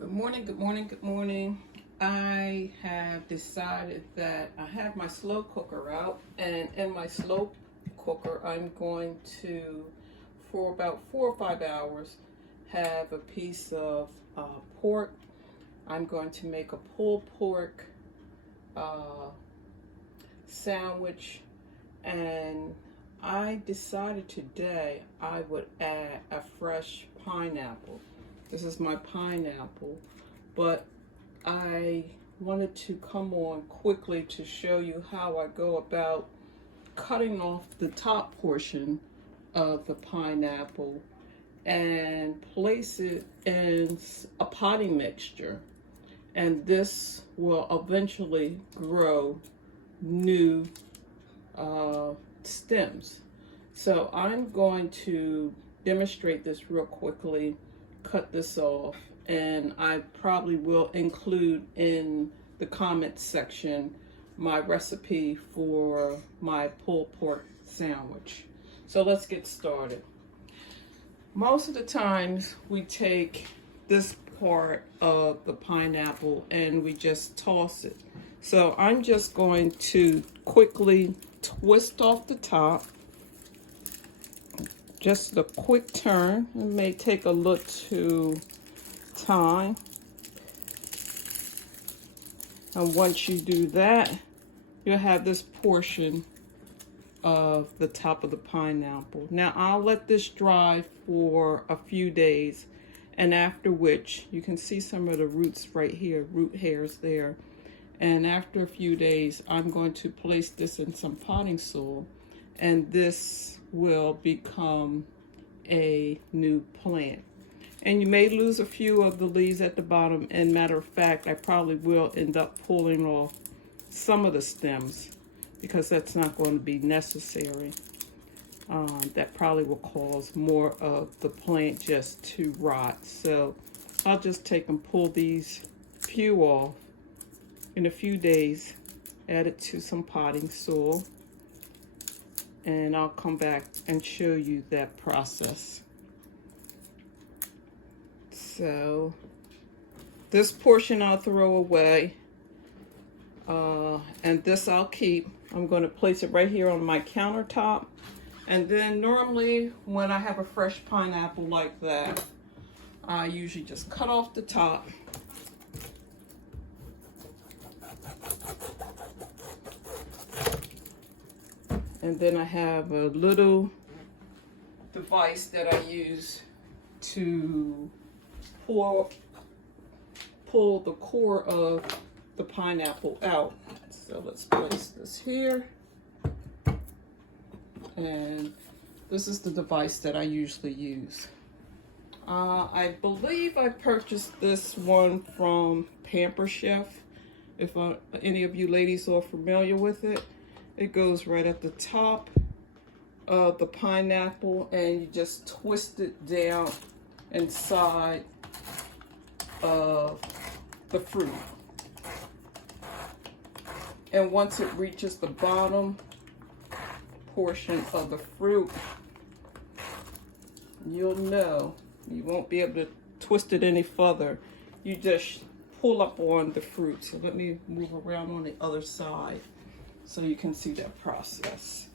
Good morning, good morning, good morning. I have decided that I have my slow cooker out, and in my slow cooker I'm going to, for about 4 or 5 hours, have a piece of pork. I'm going to make a pulled pork sandwich, and I decided today I would add a fresh pineapple. This is my pineapple, but I wanted to come on quickly to show you how I go about cutting off the top portion of the pineapple and place it in a potting mixture. And this will eventually grow new stems. So I'm going to demonstrate this real quickly, cut this off, and I probably will include in the comments section my recipe for my pulled pork sandwich. So let's get started. Most of the times we take this part of the pineapple and we just toss it. So I'm just going to quickly twist off the top. Just a quick turn. It may take a little time. And once you do that, you'll have this portion of the top of the pineapple. Now I'll let this dry for a few days, and after which you can see some of the roots right here, root hairs there. And after a few days, I'm going to place this in some potting soil, and this will become a new plant. And you may lose a few of the leaves at the bottom, and matter of fact, I probably will end up pulling off some of the stems because that's not going to be necessary. That probably will cause more of the plant just to rot. So I'll just take and pull these few off in a few days, add it to some potting soil, and I'll come back and show you that process. So this portion I'll throw away, and this I'll keep. I'm going to place it right here on my countertop. And then normally when I have a fresh pineapple like that, I usually just cut off the top. And then I have a little device that I use to pull the core of the pineapple out. So let's place this here. And this is the device that I usually use. I believe I purchased this one from Pamper Chef. If any of you ladies are familiar with it. It goes right at the top of the pineapple, and you just twist it down inside of the fruit. And once it reaches the bottom portion of the fruit, you'll know you won't be able to twist it any further. You just pull up on the fruit. So let me move around on the other side so you can see that process.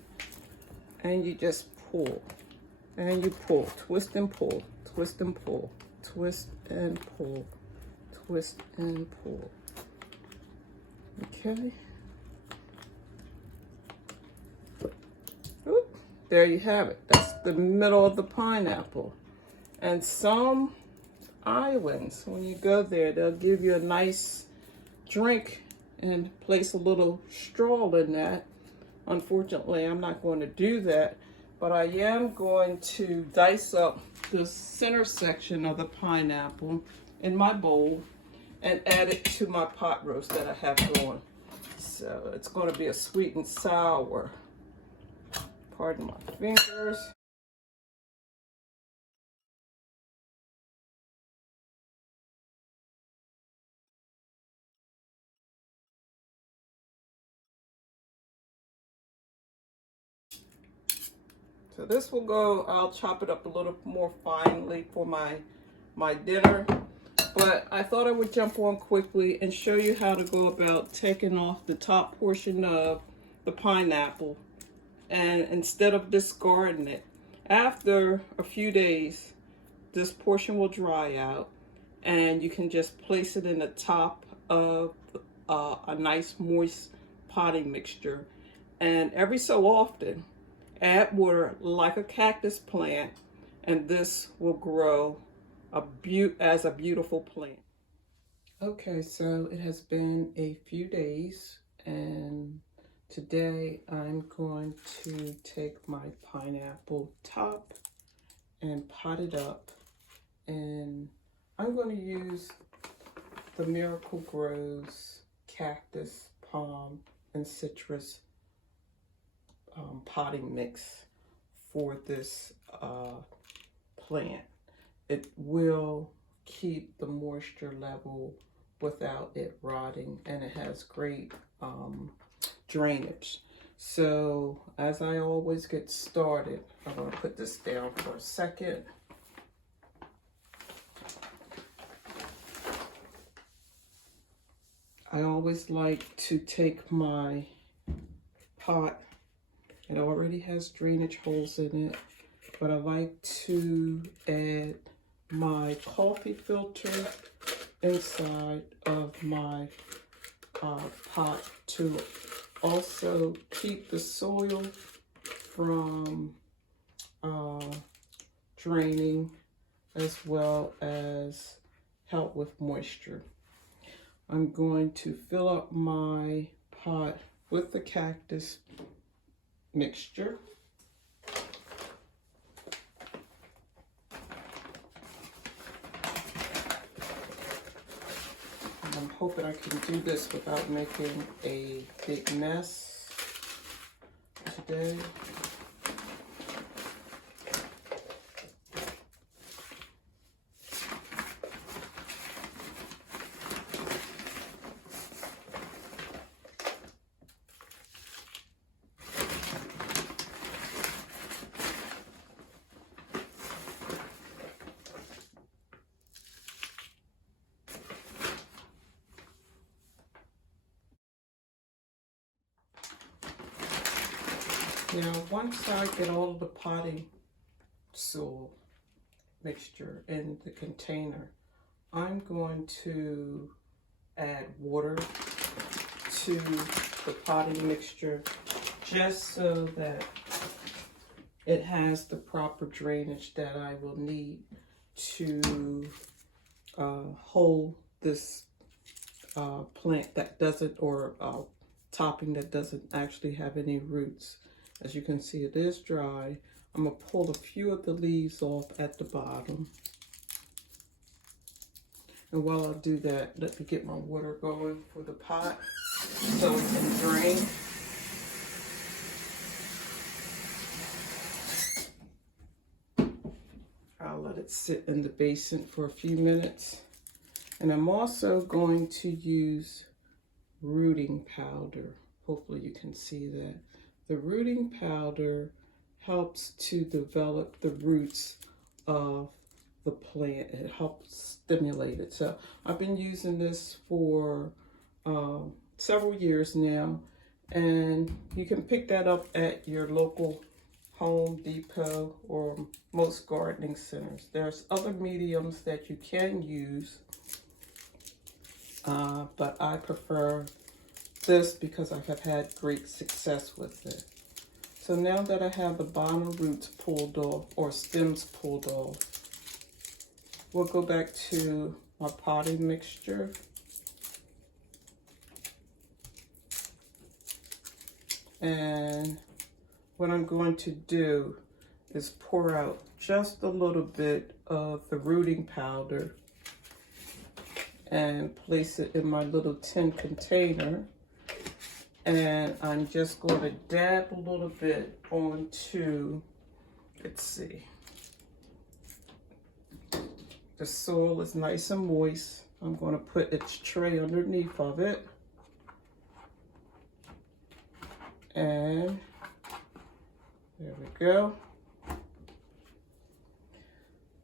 And you just pull, and you pull, twist and pull, twist and pull, twist and pull, twist and pull. Okay. Oop, there you have it. That's the middle of the pineapple. And some islands, when you go there, they'll give you a nice drink and place a little straw in that. Unfortunately, I'm not going to do that, but I am going to dice up the center section of the pineapple in my bowl and add it to my pot roast that I have going. So it's going to be a sweet and sour. Pardon my fingers. So this will go, I'll chop it up a little more finely for my dinner. But I thought I would jump on quickly and show you how to go about taking off the top portion of the pineapple, and instead of discarding it. After a few days, this portion will dry out and you can just place it in the top of a nice moist potting mixture. And every so often, add water like a cactus plant, and this will grow as a beautiful plant. Okay, so it has been a few days, and today I'm going to take my pineapple top and pot it up, and I'm going to use the Miracle Grows cactus, palm, and citrus potting mix for this plant. It will keep the moisture level without it rotting, and it has great drainage. So as I always get started, I'm going to put this down for a second. I always like to take my pot, it already has drainage holes in it, but I like to add my coffee filter inside of my pot to also keep the soil from draining, as well as help with moisture. I'm going to fill up my pot with the cactus mixture. And I'm hoping I can do this without making a big mess today. Now, once I get all of the potting soil mixture in the container, I'm going to add water to the potting mixture just so that it has the proper drainage that I will need to hold this plant that doesn't, or topping that doesn't actually have any roots. As you can see, it is dry. I'm going to pull a few of the leaves off at the bottom. And while I do that, let me get my water going for the pot so it can drain. I'll let it sit in the basin for a few minutes. And I'm also going to use rooting powder. Hopefully you can see that. The rooting powder helps to develop the roots of the plant. It helps stimulate it. So I've been using this for several years now, and you can pick that up at your local Home Depot or most gardening centers. There's other mediums that you can use, but I prefer this because I have had great success with it. So now that I have the bottom roots pulled off, or stems pulled off, we'll go back to my potting mixture. And what I'm going to do is pour out just a little bit of the rooting powder and place it in my little tin container. And I'm just going to dab a little bit onto, let's see, the soil is nice and moist. I'm going to put its tray underneath of it. And there we go.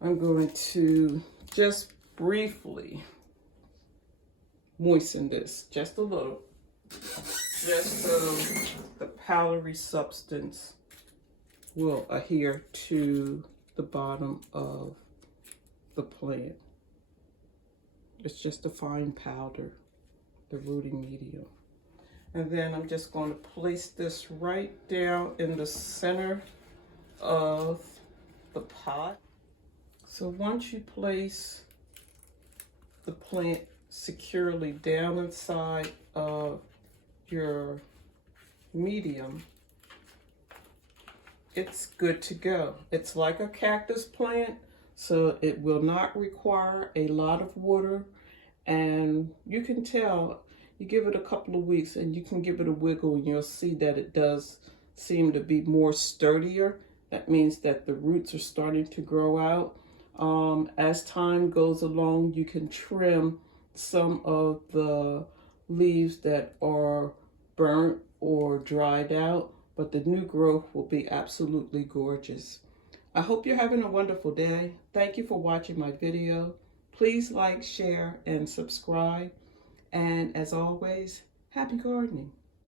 I'm going to just briefly moisten this just a little, just so the powdery substance will adhere to the bottom of the plant. It's just a fine powder, the rooting medium. And then I'm just going to place this right down in the center of the pot. So once you place the plant securely down inside of your medium, it's good to go. It's like a cactus plant, so it will not require a lot of water, and you can tell, you give it a couple of weeks and you can give it a wiggle and you'll see that it does seem to be more sturdier. That means that the roots are starting to grow out. As time goes along, you can trim some of the leaves that are burnt or dried out, but the new growth will be absolutely gorgeous. I hope you're having a wonderful day. Thank you for watching my video. Please like, share, and subscribe. And as always, happy gardening.